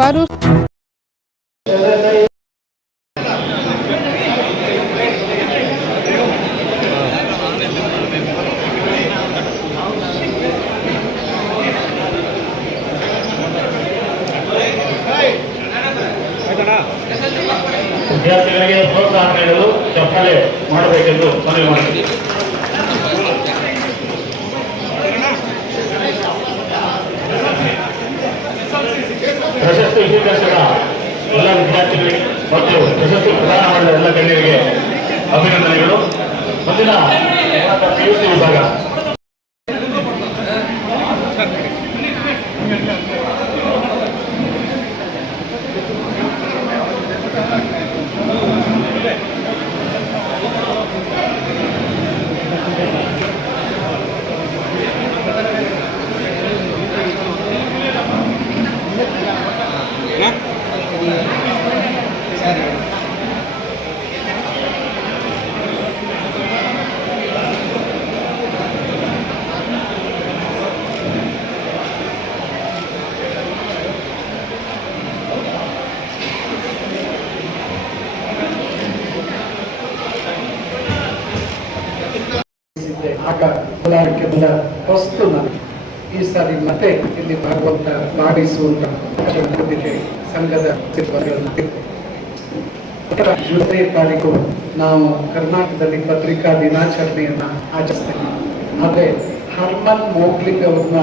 ಹಲವಾರು ವಿದ್ಯಾರ್ಥಿಗಳಿಗೆ ಪ್ರೋತ್ಸಾಹ ನೀಡಲು ಚಪ್ಪಾಳೆ ಮಾಡಬೇಕೆಂದು ಮನವಿ ಮಾಡುತ್ತೀನಿ ವಿದ್ಯಾರ್ಥಿಗಳಿಗೆ ಮತ್ತು ಪ್ರಶಸ್ತಿ ಪ್ರದಾನ ಮಾಡಿದ ಎಲ್ಲ ಗಣ್ಯರಿಗೆ ಅಭಿನಂದನೆಗಳು. ಮುಂದಿನ ವಿಭಾಗ ಇದ್ದೆ. ಆಗ ನಾನು ಈ ಸಾರಿ ಮತ್ತೆ ಇಲ್ಲಿ ಭಾಗವಂತ ಮಾಡಿಸುವಂತ ಸಂಘದ ಜುಲೈ ತಾರೀಕು ನಾವು ಕರ್ನಾಟಕದಲ್ಲಿ ಪತ್ರಿಕಾ ದಿನಾಚರಣೆಯನ್ನ ಆಚರಿಸ್ತೇವೆ. ಮತ್ತೆ ಹರ್ಮನ್ ಮೋಗ್ಲಿಂಗ್ ಅವ್ರನ್ನ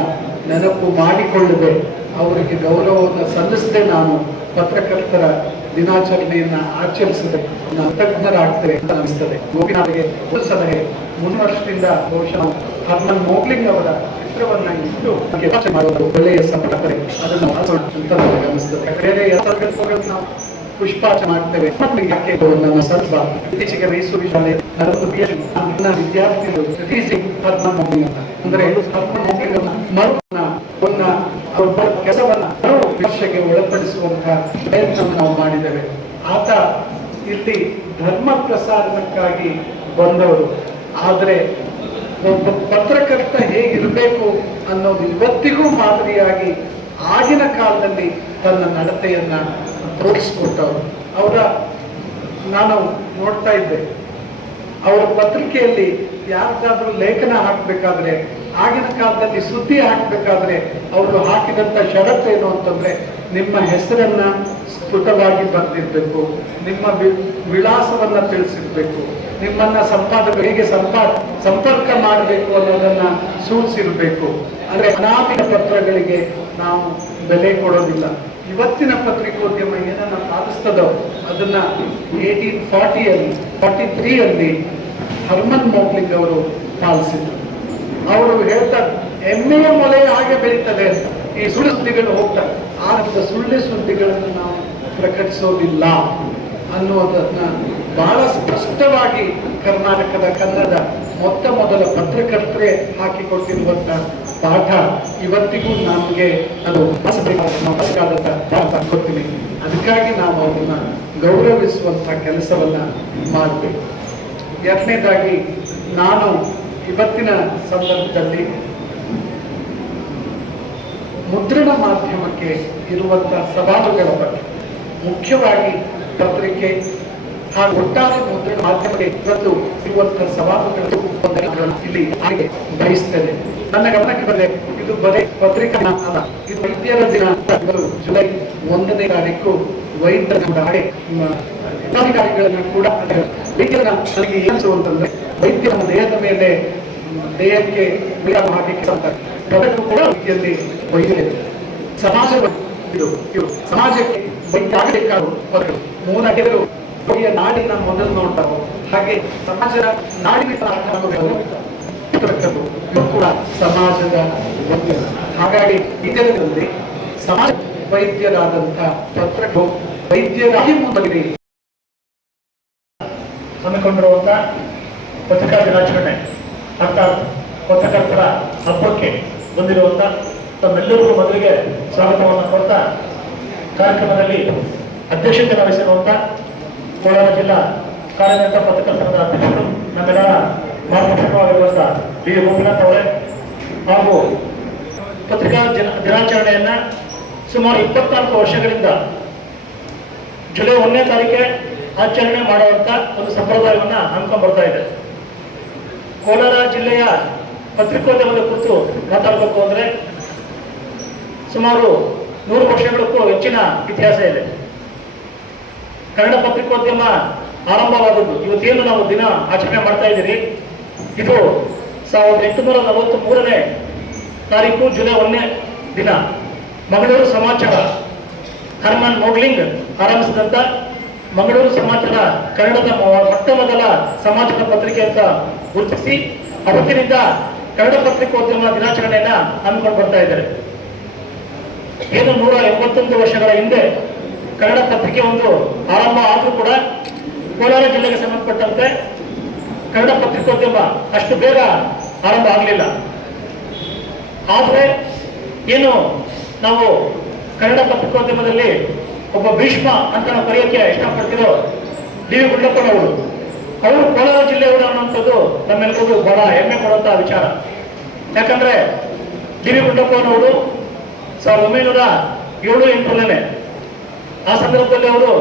ನೆನಪು ಮಾಡಿಕೊಳ್ಳದೆ ಅವರಿಗೆ ಗೌರವವನ್ನು ಸಲ್ಲಿಸದೆ ನಾನು ಪತ್ರಕರ್ತರ ದಿನಾಚರಣೆಯನ್ನ ಆಚರಿಸದೆ ನಾನು ತಜ್ಞರಾಗ್ತೇವೆ ಅಂತ ಅನಿಸ್ತದೆ ಗೋಪಿನಾಥಿಗೆ ಒಂದು ಸಲಹೆ ಮುನ್ನ ವರ್ಷದಿಂದ ಬಹುಶಃ ಹರ್ಮನ್ ಮೋಗ್ಲಿಂಗ್ ಅವರ ಚಿತ್ರವನ್ನ ಇಟ್ಟು ಮಾಡೋದು ಒಳ್ಳೆಯ ಸಂಪರ್ಕ ಅದನ್ನು ಅಂತ ನನಗೆ ಅನಿಸ್ತದೆ ಬೇರೆ ನಾವು ಪುಷ್ಪಾಚ ಮಾಡ್ತೇವೆ. ಯಾಕೆ ನನ್ನ ಸ್ವಲ್ಪ ಇತ್ತೀಚೆಗೆ ಮೈಸೂರು ಶಾಲೆ ನನ್ನ ವಿದ್ಯಾರ್ಥಿಗಳು ಟೀಚಿಂಗ್ ಹರ್ಮನ್ ಮೋಗ್ಲಿಂಗ್ ಅಂತ. ಅಂದ್ರೆ ಹರ್ಮನ್ ಮೋಗ್ಲಿಂಗ್ ಮರುನ ಅವನ್ನ ಒಬ್ಬ ಕೆಲಸವನ್ನ ಮರು ವಿಮರ್ಶೆಗೆ ಒಳಪಡಿಸುವಂತಹ ಪ್ರಯತ್ನ ನಾವು ಮಾಡಿದ್ದೇವೆ. ಆತ ಇಲ್ಲಿ ಧರ್ಮ ಪ್ರಸಾರಕ್ಕಾಗಿ ಬಂದವರು. ಆದರೆ ಒಬ್ಬ ಪತ್ರಕರ್ತ ಹೇಗಿರಬೇಕು ಅನ್ನೋದು ಇವತ್ತಿಗೂ ಮಾದರಿಯಾಗಿ ಆಗಿನ ಕಾಲದಲ್ಲಿ ತನ್ನ ನಡತೆಯನ್ನ ತೋರಿಸ್ಕೊಟ್ಟವರು. ಅವರ ನಾನು ನೋಡ್ತಾ ಇದ್ದೆ. ಅವರ ಪತ್ರಿಕೆಯಲ್ಲಿ ಯಾರ್ದಾದ್ರೂ ಲೇಖನ ಹಾಕಬೇಕಾದ್ರೆ, ಆಗಿನ ಕಾಲದಲ್ಲಿ ಸುದ್ದಿ ಹಾಕಬೇಕಾದ್ರೆ ಅವರು ಹಾಕಿದಂತ ಷರತ್ತೇನು ಅಂತಂದ್ರೆ, ನಿಮ್ಮ ಹೆಸರನ್ನ ಸ್ಫುಟವಾಗಿ ಬರ್ದಿರ್ಬೇಕು, ನಿಮ್ಮ ವಿಳಾಸವನ್ನ ತಿಳಿಸಿರ್ಬೇಕು. ನಿಮ್ಮನ್ನ ಸಂಪಾದಕ ಹೇಗೆ ಸಂಪಾ ಸಂಪರ್ಕ ಮಾಡಬೇಕು ಅನ್ನೋದನ್ನ ಸೂಚಿಸಿರಬೇಕು. ಅಂದ್ರೆ ಅನಾಮಿಕ ಪತ್ರಗಳಿಗೆ ನಾವು ಬೆಲೆ ಕೊಡೋದಿಲ್ಲ. ಇವತ್ತಿನ ಪತ್ರಿಕೋದ್ಯಮ ಏನನ್ನ ಪಾಲಿಸ್ತದೋ, ಅದನ್ನ ಏಯ್ಟೀನ್ ಫಾರ್ಟಿಯಲ್ಲಿ ಫಾರ್ಟಿ ತ್ರೀಯಲ್ಲಿ ಹರ್ಮನ್ ಮೋಗ್ಲಿಂಗ್ ಅವರು ಪಾಲಿಸಿದ್ರು. ಅವರು ಹೇಳ್ತಾರೆ ಎಮ್ಮೆಯ ಮೊಲೆ ಹಾಗೆ ಬೆಳೀತದೆ. ಈ ಸುಳ್ಳು ಸುದ್ದಿಗಳು ಹೋಗ್ತಾರೆ ಆ ಸುಳ್ಳು ಸುದ್ದಿಗಳನ್ನು ನಾವು ಪ್ರಕಟಿಸೋದಿಲ್ಲ ಅನ್ನುವುದನ್ನ ಬಹಳ ಸ್ಪಷ್ಟವಾಗಿ ಕರ್ನಾಟಕದ ಕನ್ನಡ ಮೊತ್ತ ಮೊದಲ ಪತ್ರಕರ್ತರೆ ಹಾಕಿಕೊಟ್ಟಿರುವಂತ ಪಾಠ ಇವತ್ತಿಗೂ ನಮಗೆ ಅದು ಕೊಡ್ತೀನಿ. ಅದಕ್ಕಾಗಿ ನಾವು ಅದನ್ನ ಗೌರವಿಸುವಂತ ಕೆಲಸವನ್ನ ಮಾಡಬೇಕು. ಎರಡನೇದಾಗಿ, ನಾನು ಇವತ್ತಿನ ಸಂದರ್ಭದಲ್ಲಿ ಮುದ್ರಣ ಮಾಧ್ಯಮಕ್ಕೆ ಇರುವಂತ ಸವಾಲುಗಳ ಬಗ್ಗೆ, ಮುಖ್ಯವಾಗಿ ಪತ್ರಿಕೆ ಹಾಗೂ ಒಟ್ಟಾರೆ ಮುದ್ರಣ ಮಾಧ್ಯಮಕ್ಕೆ ಇವತ್ತು ಇವತ್ತು ಸಭಾಪತಿಗಳು ಇಲ್ಲಿ ಹಾಗೆ ಬಯಸ್ತೇನೆ. ನನ್ನ ಗಮನಕ್ಕೆ ಬಂದೆ, ಇದು ಬರೀ ಪತ್ರಿಕಾ ಅಲ್ಲ, ಇದು ವೈದ್ಯರ ದಿನ ಅಂತ ಇವರು ಜುಲೈ ಒಂದನೇ ತಾರೀಕು ವೈದ್ಯರ ಹಾಗೆ ಅಧಿಕಾರಿಗಳನ್ನು ಕೂಡ ವೈದ್ಯರ ನನಗೆ ಏನು ಅಂತಂದ್ರೆ, ವೈದ್ಯರ ದೇಹದ ಮೇಲೆ, ದೇಹಕ್ಕೆ ವಿರಾಮ ಹಾಕಿ ಅಂತ. ಕೂಡ ರೀತಿಯಲ್ಲಿ ವೈದ್ಯರು. ಸಮಾಜ ಸಮಾಜಕ್ಕೆ ವೈದ್ಯ ಆಗಬೇಕಾದ ಮೂಲ ನಾಡಿನ ಮೊದಲು ನೋಡ್ತಾರೆ ಹಾಗೆ ಸಮಾಜದ ನಾಡಿನ ಕೂಡ ಸಮಾಜದ ಹಾಗಾಗಿ ಇದರಲ್ಲಿ ಸಮಾಜ ವೈದ್ಯರಾದಂಥ ಪತ್ರಗಳು ವೈದ್ಯರಾಗಿ ಮುಂದೆ ಹಮ್ಮಿಕೊಂಡಿರುವಂತ ಪತ್ರಿಕಾ ದಿನಾಚರಣೆ, ಅರ್ಥಾತ್ ಪತ್ರಕರ್ತರ ಹಬ್ಬಕ್ಕೆ ಬಂದಿರುವಂತ ತಮ್ಮೆಲ್ಲರಿಗೂ ಮೊದಲಿಗೆ ಸ್ವಾಗತವನ್ನು ಕೊಡ್ತಾ ಕಾರ್ಯಕ್ರಮದಲ್ಲಿ ಅಧ್ಯಕ್ಷತೆ ವಹಿಸಿರುವಂತ ಕೋಲಾರ ಜಿಲ್ಲಾ ಕಾರ್ಯನಿರತ ಸಂಘದ ಅಧ್ಯಕ್ಷರು ನಮ್ಮೆಲ್ಲರ ಮಾರ್ಗದರ್ಶಕವಾಗಿರುವಂತಹ ಬಿ ಗೋಪಿನಾಥ್ ಅವರೇ ಹಾಗೂ ಪತ್ರಿಕಾ ದಿನ ದಿನಾಚರಣೆಯನ್ನ ಸುಮಾರು ಇಪ್ಪತ್ನಾಲ್ಕು ವರ್ಷಗಳಿಂದ ಜುಲೈ ಒಂದನೇ ತಾರೀಕೆ ಆಚರಣೆ ಮಾಡುವಂತ ಒಂದು ಸಂಪ್ರದಾಯವನ್ನ ಹಮ್ಮಿಕೊಂಡು ಬರ್ತಾ ಇದೆ. ಕೋಲಾರ ಜಿಲ್ಲೆಯ ಪತ್ರಿಕೋದ್ಯಮದ ಕುರಿತು ಮಾತಾಡಬೇಕು ಅಂದ್ರೆ ಸುಮಾರು ನೂರು ವರ್ಷಗಳಕ್ಕೂ ಹೆಚ್ಚಿನ ಇತಿಹಾಸ ಇದೆ. ಕನ್ನಡ ಪತ್ರಿಕೋದ್ಯಮ ಆರಂಭವಾದದ್ದು. ಇವತ್ತೇನು ನಾವು ದಿನ ಆಚರಣೆ ಮಾಡ್ತಾ ಇದ್ದೀರಿ? ಇದು ಸಾವಿರದ ಎಂಟುನೂರ ನಲವತ್ತ್ ಮೂರನೇ ತಾರೀಕು ಜುಲೈ ಒಂದನೇ ದಿನ. ಮಂಗಳೂರು ಸಮಾಚಾರ. ಹರ್ಮನ್ ಮೋಗ್ಲಿಂಗ್ ಆರಂಭಿಸಿದಂತ ಮಂಗಳೂರು ಸಮಾಚಾರ ಕನ್ನಡದ ಮೊಟ್ಟ ಮೊದಲ ಸಮಾಚಾರ ಪತ್ರಿಕೆ ಅಂತ ಗುರುತಿಸಿ ಅವತ್ತಿನಿಂದ ಕನ್ನಡ ಪತ್ರಿಕೋದ್ಯಮ ದಿನಾಚರಣೆಯನ್ನ ಹಮ್ಮಿಕೊಂಡು ಬರ್ತಾ ಇದ್ದಾರೆ. ಏನು ನೂರ ಎಂಬತ್ತೊಂದು ವರ್ಷಗಳ ಹಿಂದೆ ಕನ್ನಡ ಪತ್ರಿಕೆ ಒಂದು ಆರಂಭ ಆದರೂ ಕೂಡ ಕೋಲಾರ ಜಿಲ್ಲೆಗೆ ಸಂಬಂಧಪಟ್ಟಂತೆ ಕನ್ನಡ ಪತ್ರಿಕೋದ್ಯಮ ಅಷ್ಟು ಬೇಗ ಆರಂಭ ಆಗಲಿಲ್ಲ. ಆದರೆ ಏನು ನಾವು ಕನ್ನಡ ಪತ್ರಿಕೋದ್ಯಮದಲ್ಲಿ ಒಬ್ಬ ಭೀಷ್ಮ ಅಂತ ನಾವು ಕರೆಯೋಕ್ಕೆ ಇಷ್ಟಪಡ್ತಿರೋ ಡಿ ವಿ ಗುಂಡಪ್ಪನವರು. ಅವರು ಕೋಲಾರ ಜಿಲ್ಲೆಯವರು ಅನ್ನುವಂಥದ್ದು ನಮ್ಮೆಲ್ಲರಿಗೂ ಬಹಳ ಹೆಮ್ಮೆ ಕೊಡುವಂತಹ ವಿಚಾರ. ಯಾಕಂದ್ರೆ ಡಿ ವಿ ಗುಂಡಪ್ಪನವರು ಸಾವಿರದ ಒಂಬೈನೂರ ಏಳು ಎಂಟರಲ್ಲೇ ಆ ಸಂದರ್ಭದಲ್ಲಿ ಅವರು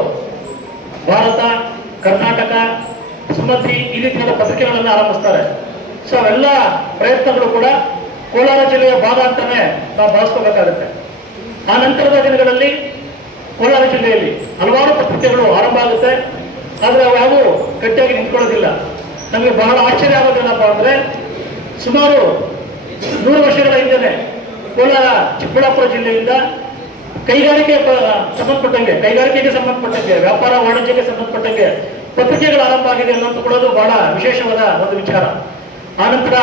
ಭಾರತ, ಕರ್ನಾಟಕ ಸುಮತಿ ಈ ರೀತಿಯಾದ ಪತ್ರಿಕೆಗಳನ್ನು ಆರಂಭಿಸ್ತಾರೆ. ಸೊ ಅವೆಲ್ಲ ಪ್ರಯತ್ನಗಳು ಕೂಡ ಕೋಲಾರ ಜಿಲ್ಲೆಯ ಭಾಗ ಅಂತಾನೆ ನಾವು ಭಾವಿಸ್ಕೋಬೇಕಾಗುತ್ತೆ ಆ ನಂತರದ ದಿನಗಳಲ್ಲಿ ಕೋಲಾರ ಜಿಲ್ಲೆಯಲ್ಲಿ ಹಲವಾರು ಪತ್ರಿಕೆಗಳು ಆರಂಭ ಆಗುತ್ತೆ. ಆದರೆ ಅವು ಯಾವು ಗಟ್ಟಿಯಾಗಿ ನಿಂತ್ಕೊಳ್ಳೋದಿಲ್ಲ. ನಮಗೆ ಬಹಳ ಆಶ್ಚರ್ಯ ಆಗೋದೇನಪ್ಪ ಅಂದ್ರೆ ಸುಮಾರು ನೂರು ವರ್ಷಗಳ ಹಿಂದೆನೆ ಕೋಲಾರ ಚಿಕ್ಕಬಳ್ಳಾಪುರ ಜಿಲ್ಲೆಯಿಂದ ಕೈಗಾರಿಕೆ ಸಂಬಂಧಪಟ್ಟಂಗೆ, ಕೈಗಾರಿಕೆಗೆ ಸಂಬಂಧಪಟ್ಟಂಗೆ, ವ್ಯಾಪಾರ ವಾಣಿಜ್ಯಕ್ಕೆ ಸಂಬಂಧಪಟ್ಟಂಗೆ ಪತ್ರಿಕೆಗಳು ಆರಂಭ ಆಗಿದೆ ಅನ್ನೋದು ಕೂಡ ಬಹಳ ವಿಶೇಷವಾದ ಒಂದು ವಿಚಾರ. ಆನಂತರ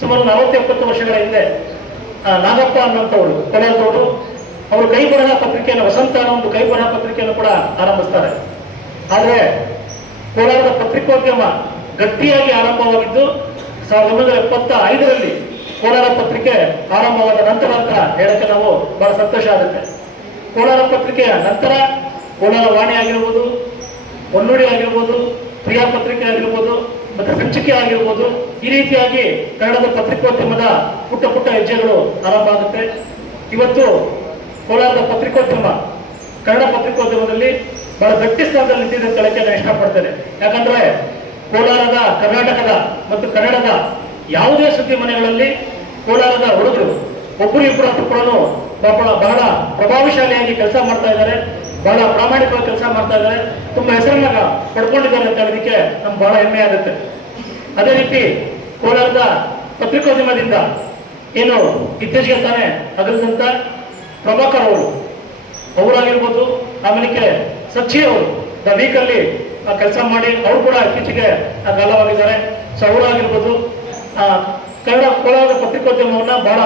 ಸುಮಾರು ನಲವತ್ತು ಎಪ್ಪತ್ತು ವರ್ಷಗಳ ಹಿಂದೆ ನಾಗಪ್ಪ ಅನ್ನುವಂಥವ್ರು ಕೋಲಾರದವರು ಅವರು ಕೈ ಬರಹ ಪತ್ರಿಕೆಯನ್ನು, ವಸಂತ ಅನ್ನೋ ಒಂದು ಕೈ ಪತ್ರಿಕೆಯನ್ನು ಕೂಡ ಆರಂಭಿಸ್ತಾರೆ. ಆದರೆ ಕೋಲಾರದ ಪತ್ರಿಕೋದ್ಯಮ ಗಟ್ಟಿಯಾಗಿ ಆರಂಭವಾಗಿದ್ದು ಸಾವಿರದ ಒಂಬೈನೂರ ಎಪ್ಪತ್ತ ಐದರಲ್ಲಿ ಕೋಲಾರ ಪತ್ರಿಕೆ ಆರಂಭವಾದ ನಂತರ ಅಂತ ಹೇಳಕ್ಕೆ ನಾವು ಬಹಳ ಸಂತೋಷ ಆಗುತ್ತೆ. ಕೋಲಾರ ಪತ್ರಿಕೆಯ ನಂತರ ಕೋಲಾರ ವಾಣಿ ಆಗಿರ್ಬೋದು, ಹೊನ್ನುಡಿ ಆಗಿರ್ಬೋದು, ಪ್ರಿಯಾ ಪತ್ರಿಕೆ ಆಗಿರ್ಬೋದು, ಮತ್ತು ಸಂಚಿಕೆ ಆಗಿರ್ಬೋದು, ಈ ರೀತಿಯಾಗಿ ಕನ್ನಡದ ಪತ್ರಿಕೋದ್ಯಮದ ಪುಟ್ಟ ಪುಟ್ಟ ಹೆಜ್ಜೆಗಳು ಆರಂಭ ಆಗುತ್ತೆ. ಇವತ್ತು ಕೋಲಾರದ ಪತ್ರಿಕೋದ್ಯಮ, ಕನ್ನಡ ಪತ್ರಿಕೋದ್ಯಮದಲ್ಲಿ ಬಹಳ ಗಟ್ಟಿ ಸ್ಥಾನದಲ್ಲಿ ನಿಂತಿದ್ದ ಅಂತ ಹೇಳಕ್ಕೆ ನಾನು ಇಷ್ಟಪಡ್ತೇನೆ. ಯಾಕಂದ್ರೆ ಕೋಲಾರದ, ಕರ್ನಾಟಕದ ಮತ್ತು ಕನ್ನಡದ ಯಾವುದೇ ಸುದ್ದಿ ಮನೆಗಳಲ್ಲಿ ಕೋಲಾರದ ಹುಡುಗರು, ಒಬ್ಬರು ಇಬ್ಬರು ಅಂತ ಬಹಳ ಬಹಳ ಪ್ರಭಾವಶಾಲಿಯಾಗಿ ಕೆಲಸ ಮಾಡ್ತಾ ಇದ್ದಾರೆ. ಬಹಳ ಪ್ರಾಮಾಣಿಕವಾಗಿ ಕೆಲಸ ಮಾಡ್ತಾ ಇದ್ದಾರೆ. ತುಂಬಾ ಹೆಸರನ್ನ ಪಡ್ಕೊಂಡಿದ್ದಾರೆ ಅಂತ ಹೇಳೋದಕ್ಕೆ ನಮ್ಗೆ ಬಹಳ ಹೆಮ್ಮೆ ಆಗುತ್ತೆ. ಅದೇ ರೀತಿ ಕೋಲಾರದ ಪತ್ರಿಕೋದ್ಯಮದಿಂದ ಏನು ಇತ್ತೀಚೆಗೆ ತಾನೇ ಅಗಲಿದಂತ ಪ್ರಭಾಕರ್ ಅವರು, ಅವರಾಗಿರ್ಬೋದು, ಆಮೇಲೆ ಸಚ್ಚಿ ಅವರು, ದ ವೀಕಲ್ಲಿ ಕೆಲಸ ಮಾಡಿ, ಅವರು ಕೂಡ ಇತ್ತೀಚೆಗೆ ಕಾಲವಾಗಿದ್ದಾರೆ ಸೊ ಅವರಾಗಿರ್ಬೋದು ಕನ್ನಡ ಕೋಲಾರದ ಪತ್ರಿಕೋದ್ಯಮವನ್ನ ಬಹಳ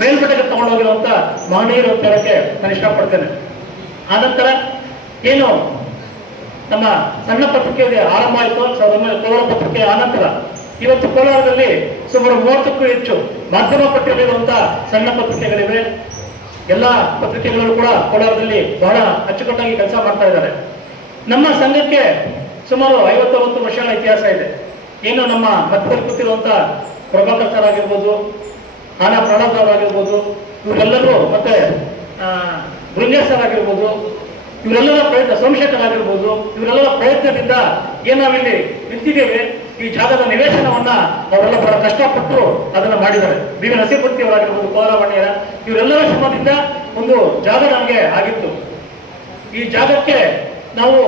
ಮೇಲ್ಮಟ್ಟಕ್ಕೆ ತಗೊಂಡೋಗಿರುವಂತ ಮಹನೀಯರು ಅಂತ ಹೇಳಕ್ಕೆ ನಾನು ಇಷ್ಟಪಡ್ತೇನೆ. ಆನಂತರ ಏನು ನಮ್ಮ ಸಣ್ಣ ಪತ್ರಿಕೆಯಲ್ಲಿ ಆರಂಭ ಆಯಿತು ಕೋಲಾರ ಪತ್ರಿಕೆ ಆನಂತರ ಇವತ್ತು ಕೋಲಾರದಲ್ಲಿ ಸುಮಾರು ಮೂವತ್ತಕ್ಕೂ ಹೆಚ್ಚು ಮಾಧ್ಯಮ ಪಟ್ಟಿಯಲ್ಲಿರುವಂತಹ ಸಣ್ಣ ಪತ್ರಿಕೆಗಳಿವೆ. ಎಲ್ಲ ಪತ್ರಿಕೆಗಳು ಕೂಡ ಕೋಲಾರದಲ್ಲಿ ಬಹಳ ಅಚ್ಚುಕಟ್ಟಾಗಿ ಕೆಲಸ ಮಾಡ್ತಾ ಇದ್ದಾರೆ. ನಮ್ಮ ಸಂಘಕ್ಕೆ ಸುಮಾರು ಐವತ್ತೊಂಬತ್ತು ವರ್ಷಗಳ ಇತಿಹಾಸ ಇದೆ. ಏನು ನಮ್ಮ ಕೂತಿರುವಂತ ಪ್ರಭಾಕರ್ ಆಗಿರ್ಬೋದು ಆನಾ ಇವರೆಲ್ಲರೂ ಮತ್ತೆ ಸರ್ ಆಗಿರ್ಬೋದು ಇವರೆಲ್ಲರ ಪ್ರಯತ್ನ ಸೋಮಶೇಖರ್ ಇವರೆಲ್ಲರ ಪ್ರಯತ್ನದಿಂದ ಏನು ನಾವಿಲ್ಲಿ ನಿಂತಿದ್ದೇವೆ, ಈ ಜಾಗದ ನಿವೇಶನವನ್ನ ಅವರೆಲ್ಲ ಬಹಳ ಕಷ್ಟಪಟ್ಟು ಅದನ್ನ ಮಾಡಿದ್ದಾರೆ. ಬಿ ವಿ ನರಸಿಂಹಮೂರ್ತಿ ಅವರಾಗಿರ್ಬೋದು ಕೋಲಾರ ಇವರೆಲ್ಲರ ಶ್ರಮದಿಂದ ಒಂದು ಜಾಗ ನಮಗೆ ಆಗಿತ್ತು. ಈ ಜಾಗಕ್ಕೆ ನಾವು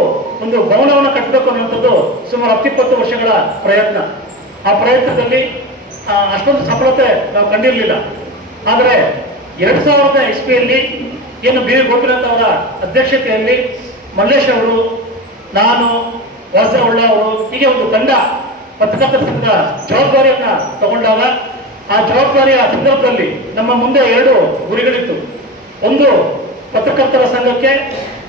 ಒಂದು ಭವನವನ್ನು ಕಟ್ಟಬೇಕು ಅನ್ನುವಂಥದ್ದು ಸುಮಾರು ಹತ್ತಿಪ್ಪತ್ತು ವರ್ಷಗಳ ಪ್ರಯತ್ನ. ಆ ಪ್ರಯತ್ನದಲ್ಲಿ ಅಷ್ಟೊಂದು ಸಫಲತೆ ನಾವು ಕಂಡಿರಲಿಲ್ಲ. ಆದರೆ ಎರಡು ಸಾವಿರದ ಇಸ್ವಿಯಲ್ಲಿ ಏನು ಬಿ ವಿ ಗೋಪಿನಾಥ್ ಅವರ ಅಧ್ಯಕ್ಷತೆಯಲ್ಲಿ ಮಲ್ಲೇಶ್ ಅವರು, ನಾನು ವಾಸ ಅವರು ಹೀಗೆ ಒಂದು ತಂಡ ಪತ್ರಕರ್ತರ ಸಂಘದ ಜವಾಬ್ದಾರಿಯನ್ನು ತಗೊಂಡಾಗ ಆ ಜವಾಬ್ದಾರಿಯ ಸಂದರ್ಭದಲ್ಲಿ ನಮ್ಮ ಮುಂದೆ ಎರಡು ಗುರಿಗಳಿತ್ತು. ಒಂದು ಪತ್ರಕರ್ತರ ಸಂಘಕ್ಕೆ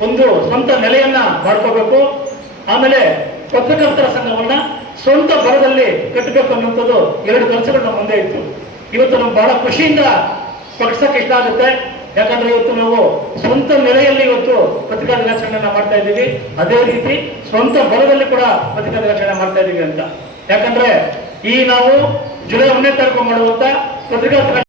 ಒಂದು ಸ್ವಂತ ನೆಲೆಯನ್ನ ಮಾಡ್ಕೋಬೇಕು. ಆಮೇಲೆ ಪತ್ರಕರ್ತರ ಸಂಘವನ್ನ ಸ್ವಂತ ಬರದಲ್ಲಿ ಕಟ್ಟಬೇಕು ಅನ್ನುವಂಥದ್ದು ಎರಡು ಕನಸುಗಳು ನಮ್ಮ ಮುಂದೆ ಇತ್ತು. ಇವತ್ತು ನಮ್ಗೆ ಬಹಳ ಖುಷಿಯಿಂದ ಪಕ್ಷಕ್ಕೆ ಇಷ್ಟ ಆಗುತ್ತೆ. ಯಾಕಂದ್ರೆ ಇವತ್ತು ನಾವು ಸ್ವಂತ ನೆಲೆಯಲ್ಲಿ ಇವತ್ತು ಪತ್ರಿಕಾ ದಿನಾಚರಣೆಯನ್ನ ಮಾಡ್ತಾ ಇದ್ದೀವಿ. ಅದೇ ರೀತಿ ಸ್ವಂತ ಬಲದಲ್ಲಿ ಕೂಡ ಪತ್ರಿಕಾ ದಿನಾಚರಣೆ ಮಾಡ್ತಾ ಇದ್ದೀವಿ ಅಂತ. ಯಾಕಂದ್ರೆ ಈ ನಾವು ಜುಲೈ ಒಂದನೇ ತಾರೀಕು ಮಾಡುವಂತ ಪತ್ರಿಕಾ